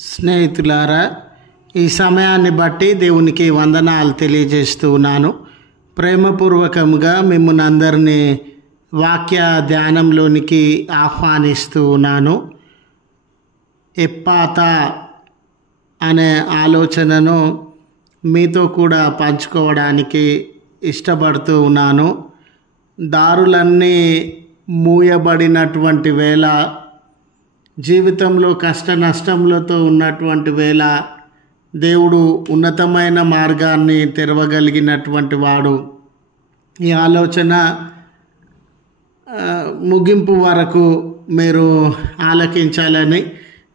స్నేహితులారా, ఈ సమయాన్ని బట్టి దేవునికి వందనాలు తెలియజేస్తూ ఉన్నాను. ప్రేమపూర్వకంగా మిమ్మల్ని అందరినీ వాక్య ధ్యానంలోనికి ఆహ్వానిస్తూ ఉన్నాను. ఎప్పాతా అనే ఆలోచనను మీతో కూడా పంచుకోవడానికి ఇష్టపడుతూ ఉన్నాను. దారులన్నీ మూయబడినటువంటి వేళ, జీవితంలో కష్ట నష్టములతో ఉన్నటువంటి వేళ దేవుడు ఉన్నతమైన మార్గాన్ని తెరవగలిగినటువంటి వాడు. ఈ ఆలోచన ముగింపు వరకు మీరు ఆలకించాలని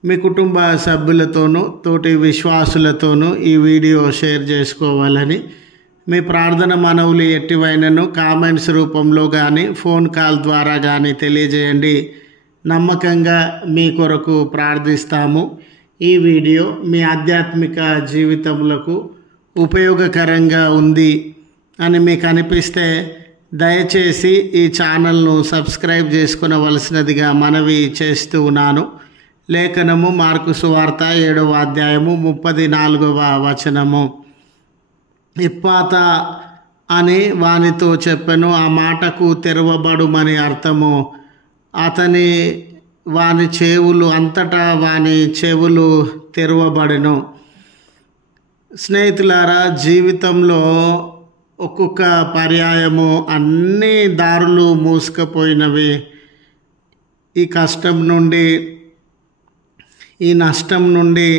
మీ కుటుంబ సభ్యులతోనూ తోటి విశ్వాసులతోనూ ఈ వీడియో షేర్ చేసుకోవాలని మీ ప్రార్థన మనవులు ఎట్టివైనను కామెంట్స్ రూపంలో కానీ ఫోన్ కాల్ ద్వారా కానీ తెలియజేయండి. నమ్మకంగా మీ కొరకు ప్రార్థిస్తాము. ఈ వీడియో మీ ఆధ్యాత్మిక జీవితములకు ఉపయోగకరంగా ఉంది అని మీకు అనిపిస్తే దయచేసి ఈ ఛానల్ను సబ్స్క్రైబ్ చేసుకునవలసినదిగా మనవి చేస్తూ ఉన్నాను. లేఖనము మార్కు సువార్త 7వ అధ్యాయము 34వ వచనము. ఎప్పాతా అని వానితో చెప్పెను, ఆ మాటకు తెరవబడుమని అర్థము. వాని చెవులు అంతటా వాని చెవులు తెరవబడెను. స్నేహితులారా, జీవితంలో ఒక్కొక్క పర్యాయము అన్ని దారులు మూసుకుపోయినవి. ఈ కష్టం నుండి, ఈ నష్టం నుండి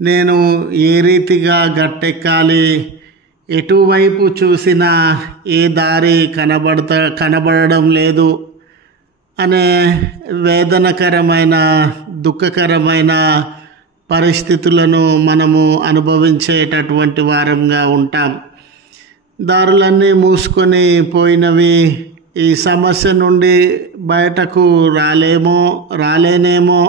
నేను ఏ రీతిగా గట్టెక్కాలి, ఎటువైపు చూసినా ఏ దారి కనబడడం లేదు అనే వేదనకరమైన దుఃఖకరమైన పరిస్థితులను మనము అనుభవించేటటువంటి వారంగా ఉంటాం. దారులన్నీ మూసుకొని పోయినవి. ఈ సమస్య నుండి బయటకు రాలేనేమో.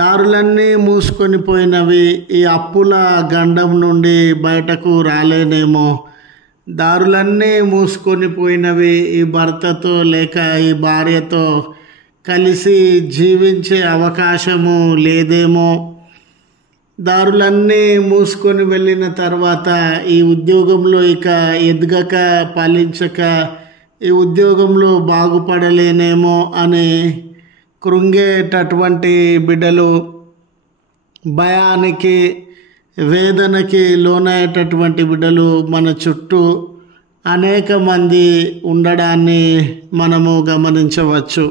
దారులన్నీ మూసుకొని పోయినవి. ఈ అప్పుల గండం నుండి బయటకు రాలేనేమో. దారులన్నీ మూసుకొని పోయినవి. ఈ భర్తతో లేక ఈ భార్యతో కలిసి జీవించే అవకాశము లేదేమో. దారులన్నీ మూసుకొని వెళ్ళిన తర్వాత ఈ ఉద్యోగంలో ఇక ఎదగక ఫలించక ఈ ఉద్యోగంలో బాగుపడలేనేమో అని కృంగేటటువంటి బిడ్డలు, భయానికి వేదనకి లోనయ్యేటటువంటి బిడ్డలు మన చుట్టూ అనేక మంది ఉండడాన్ని మనము గమనించవచ్చు.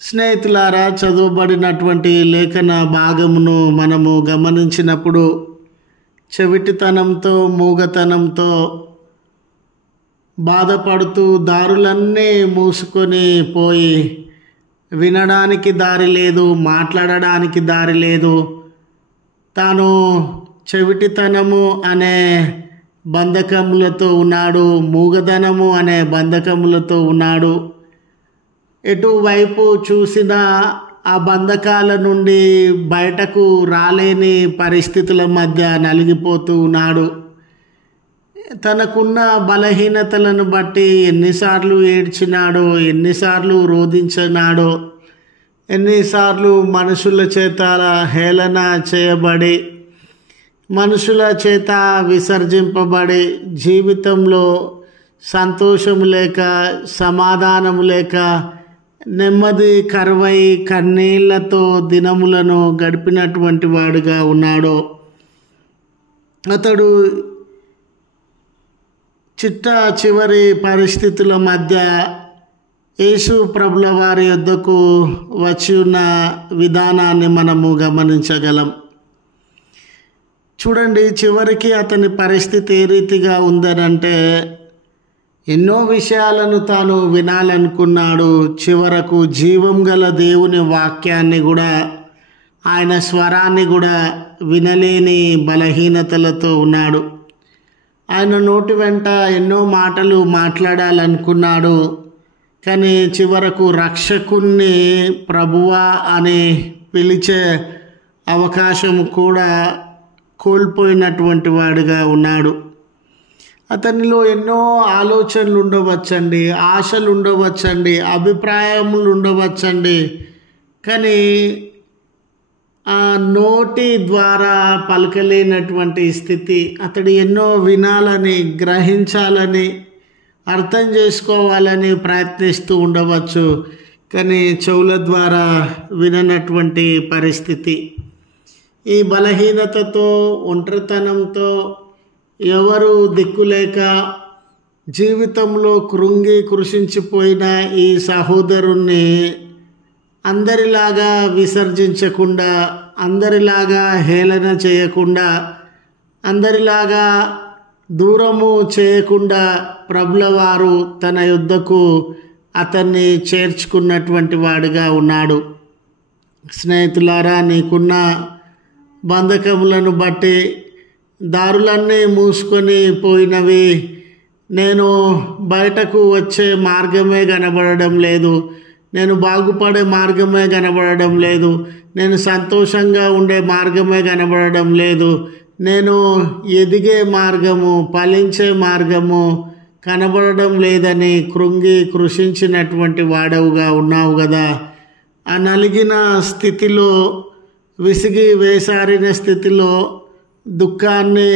స్నేహితులారా, చదువుబడినటువంటి లేఖన భాగమును మనము గమనించినప్పుడు చెవిటితనంతో మూగతనంతో బాధపడుతూ దారులన్నీ మూసుకొని పోయి వినడానికి దారి లేదు, మాట్లాడడానికి దారి లేదు. తాను చెవిటితనము అనే బంధకములతో ఉన్నాడు, మూగధనము అనే బంధకములతో ఉన్నాడు. ఎటువైపు చూసినా ఆ బంధకాల నుండి బయటకు రాలేని పరిస్థితుల మధ్య నలిగిపోతూ ఉన్నాడు. తనకున్న బలహీనతలను బట్టి ఎన్నిసార్లు ఏడ్చినాడో, ఎన్నిసార్లు రోధించినాడో, ఎన్నిసార్లు మనుషుల చేత హేళన చేయబడి, మనుషుల చేత విసర్జింపబడి, జీవితంలో సంతోషము లేక, సమాధానము లేక, నెమ్మది కరువై కన్నీళ్లతో దినములను గడిపినటువంటి వాడుగా ఉన్నాడు. అతడు చివరి పరిస్థితుల మధ్య యేసు ప్రభుల వారి యొద్దకు వచ్చి ఉన్న విధానాన్ని మనము గమనించగలం. చూడండి, చివరికి అతని పరిస్థితి ఏ రీతిగా ఉందనంటే, ఎన్నో విషయాలను తాను వినాలనుకున్నాడు. చివరకు జీవం గల దేవుని వాక్యాన్ని కూడా, ఆయన స్వరాన్ని కూడా వినలేని బలహీనతలతో ఉన్నాడు. ఆయన నోటి వెంట ఎన్నో మాటలు మాట్లాడాలనుకున్నాడు. కానీ చివరకు రక్షకుణ్ణి ప్రభువా అని పిలిచే అవకాశం కూడా కోల్పోయినటువంటి వాడుగా ఉన్నాడు. అతనిలో ఎన్నో ఆలోచనలు ఉండవచ్చండి, ఆశలు ఉండవచ్చండి, అభిప్రాయములు ఉండవచ్చండి. కానీ ఆ నోటి ద్వారా పలకలేనటువంటి స్థితి. అతడు ఎన్నో వినాలని, గ్రహించాలని, అర్థం చేసుకోవాలని ప్రయత్నిస్తూ ఉండవచ్చు, కానీ చెవుల ద్వారా విననటువంటి పరిస్థితి. ఈ బలహీనతతో, ఒంటరితనంతో, ఎవరు దిక్కులేక జీవితంలో కృంగి కృషించిపోయిన ఈ సహోదరుణ్ణి అందరిలాగా విసర్జించకుండా, అందరిలాగా హేళన చేయకుండా, అందరిలాగా దూరము చేయకుండా ప్రభుల వారు తన యొద్దకు అతన్ని చేర్చుకున్నటువంటి వాడుగా ఉన్నాడు. స్నేహితులారా, నీకున్న బంధకములను బట్టి దారులన్నీ మూసుకొని పోయినవి. నేను బయటకు వచ్చే మార్గమే కనబడడం లేదు, నేను బాగుపడే మార్గమే కనబడడం లేదు, నేను సంతోషంగా ఉండే మార్గమే కనబడడం లేదు, నేను ఎదిగే మార్గము, ఫలించే మార్గము కనబడడం లేదని కృంగి కృషించినటువంటి వాడవుగా ఉన్నావు కదా. ఆ నలిగిన స్థితిలో, విసిగి వేసారిన స్థితిలో, దుఃఖాన్ని,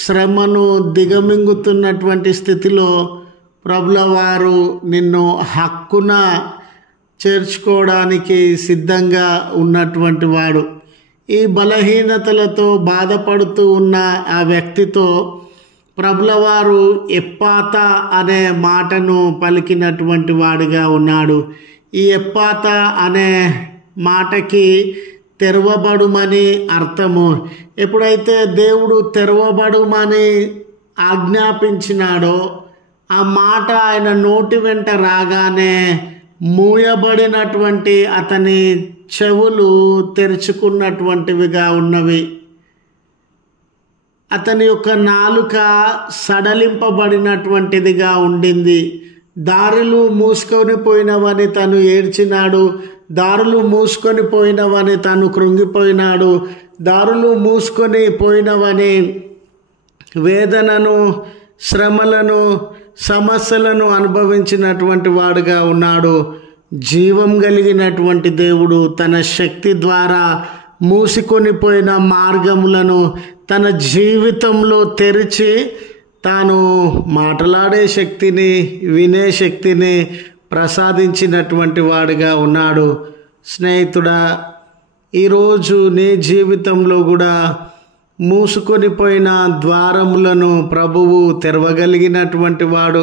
శ్రమను దిగమింగుతున్నటువంటి స్థితిలో ప్రభుల వారు నిన్ను హక్కున చేర్చుకోవడానికి సిద్ధంగా ఉన్నటువంటి వాడు. ఈ బలహీనతలతో బాధపడుతూ ఉన్న ఆ వ్యక్తితో ప్రభుల వారు ఎప్పాత అనే మాటను పలికినటువంటి వాడిగా ఉన్నాడు. ఈ ఎప్పాత అనే మాటకి తెరవబడుమని అర్థము. ఎప్పుడైతే దేవుడు తెరవబడుమని ఆజ్ఞాపించినాడో, ఆ మాట ఆయన నోటి వెంట రాగానే మూయబడినటువంటి అతని చెవులు తెరుచుకున్నటువంటివిగా ఉన్నవి. అతని యొక్క నాలుక సడలింపబడినటువంటిదిగా ఉండింది. దారులు మూసుకొని పోయినవని తను ఏడ్చినాడు, దారులు మూసుకొని పోయినవని తను కృంగిపోయినాడు, దారులు మూసుకొని పోయినవని వేదనను, శ్రమలను, సమస్యలను అనుభవించినటువంటి వాడుగా ఉన్నాడు. జీవం కలిగినటువంటి దేవుడు తన శక్తి ద్వారా మూసుకొని పోయిన మార్గములను తన జీవితంలో తెరిచి తాను మాట్లాడే శక్తిని, వినే శక్తిని ప్రసాదించినటువంటి వాడుగా ఉన్నాడు. స్నేహితుడా, ఈరోజు నీ జీవితంలో కూడా మూసుకొని పోయిన ద్వారములను ప్రభువు తెరవగలిగినటువంటి వాడు,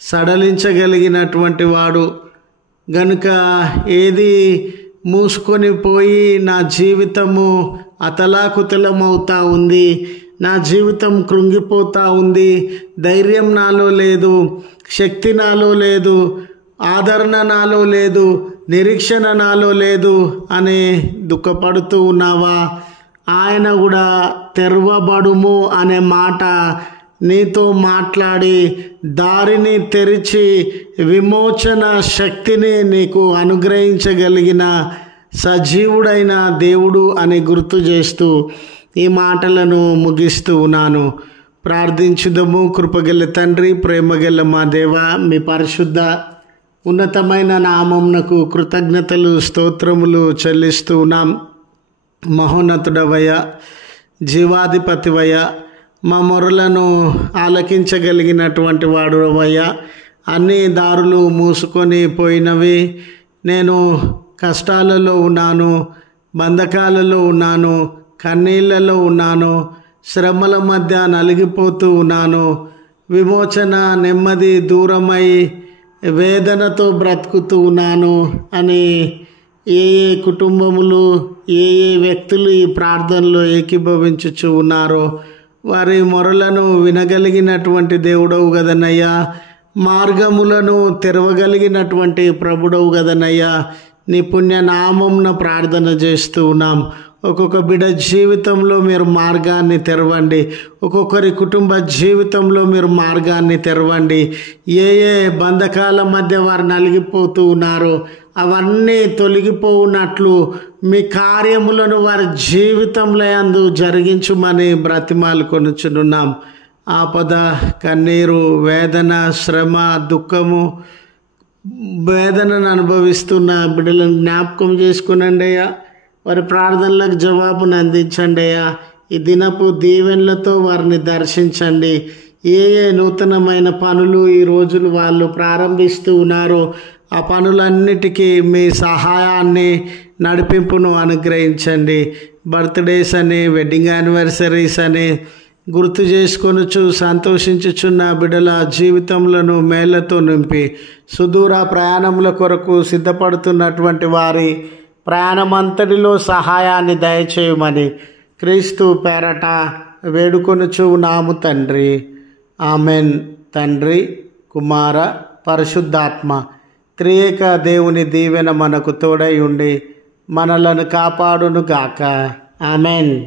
సడలించగలిగినటువంటి వాడు. గనుక ఏది మూసుకొని పోయి నా జీవితము అతలాకుతలమవుతా ఉంది, నా జీవితం కృంగిపోతూ ఉంది, ధైర్యం నాలో లేదు, శక్తి నాలో లేదు, ఆదరణ నాలో లేదు, నిరీక్షణ నాలో లేదు అని దుఃఖపడుతూ ఉన్నావా? ఆయన కూడా తెరవబడుము అనే మాట నీతో మాట్లాడి దారిని తెరిచి విమోచన శక్తిని నీకు అనుగ్రహించగలిగిన సజీవుడైన దేవుడు అని గుర్తు చేస్తూ ఈ మాటలను ముగిస్తూ ఉన్నాను. ప్రార్థించుదము. కృపగల తండ్రి, ప్రేమగల మా దేవ, మీ పరిశుద్ధ ఉన్నతమైన నామమునకు కృతజ్ఞతలు, స్తోత్రములు చెల్లిస్తూ ఉన్నాం. మహోన్నతుడవయ, జీవాధిపతివయ, మా మొరలను ఆలకించగలిగినటువంటి వాడువయ్య. అన్ని దారులు మూసుకొని పోయినవి. నేను కష్టాలలో ఉన్నాను, బంధకాలలో ఉన్నాను, కన్నీళ్లలో ఉన్నాను, శ్రమల మధ్య నలిగిపోతూ ఉన్నాను. విమోచన, నెమ్మది దూరమై వేదనతో బ్రతుకుతూ ఉన్నాను అని ఏ ఏ కుటుంబములు, ఏ ఏ వ్యక్తులు ఈ ప్రార్థనలో ఏకీభవించుచు ఉన్నారో వారి మొరలను వినగలిగినటువంటి దేవుడవు గదనయ్యా. మార్గములను తెరవగలిగినటువంటి ప్రభుడవు గదనయ్యా. నీ పుణ్యనామంన ప్రార్థన చేస్తూ ఉన్నాం. ఒక్కొక్క బిడ్డ జీవితంలో మీరు మార్గాన్ని తెరవండి. ఒక్కొక్కరి కుటుంబ జీవితంలో మీరు మార్గాన్ని తెరవండి. ఏ ఏ బంధకాల మధ్య వారు నలిగిపోతూ ఉన్నారో అవన్నీ తొలగిపోవునట్లు మీ కార్యములను వారి జీవితంలో యందు జరిగించుమని బ్రతిమాలు కొనుచున్నాం. ఆపద, కన్నీరు, వేదన, శ్రమ, దుఃఖము, వేదనను అనుభవిస్తున్న బిడ్డలను జ్ఞాపకం చేసుకునండి అయ్యా. వారి ప్రార్థనలకు జవాబును అందించండి అయ్యా. ఈ దినపు దీవెనలతో వారిని దర్శించండి. ఏ నూతనమైన పనులు ఈ రోజులు వాళ్ళు ప్రారంభిస్తూ ఉన్నారో ఆ పనులన్నిటికీ మీ సహాయాన్ని నడిపింపును అనుగ్రహించండి. బర్త్డేస్ అని, వెడ్డింగ్ యానివర్సరీస్ అని గుర్తు చేసుకొనుచు సంతోషించుచున్న బిడ్డల జీవితములను మేళ్లతో నింపి సుదూర ప్రయాణముల కొరకు సిద్ధపడుతున్నటువంటి వారి ప్రయాణమంతటిలో సహాయాన్ని దయచేయమని క్రీస్తు పేరట వేడుకొనుచు నాము తండ్రి. ఆమెన్. తండ్రి, కుమార, పరిశుద్ధాత్మ త్రియేక దేవుని దీవెన మనకు తోడై ఉండి మనలను కాపాడును గాక. ఆమెన్.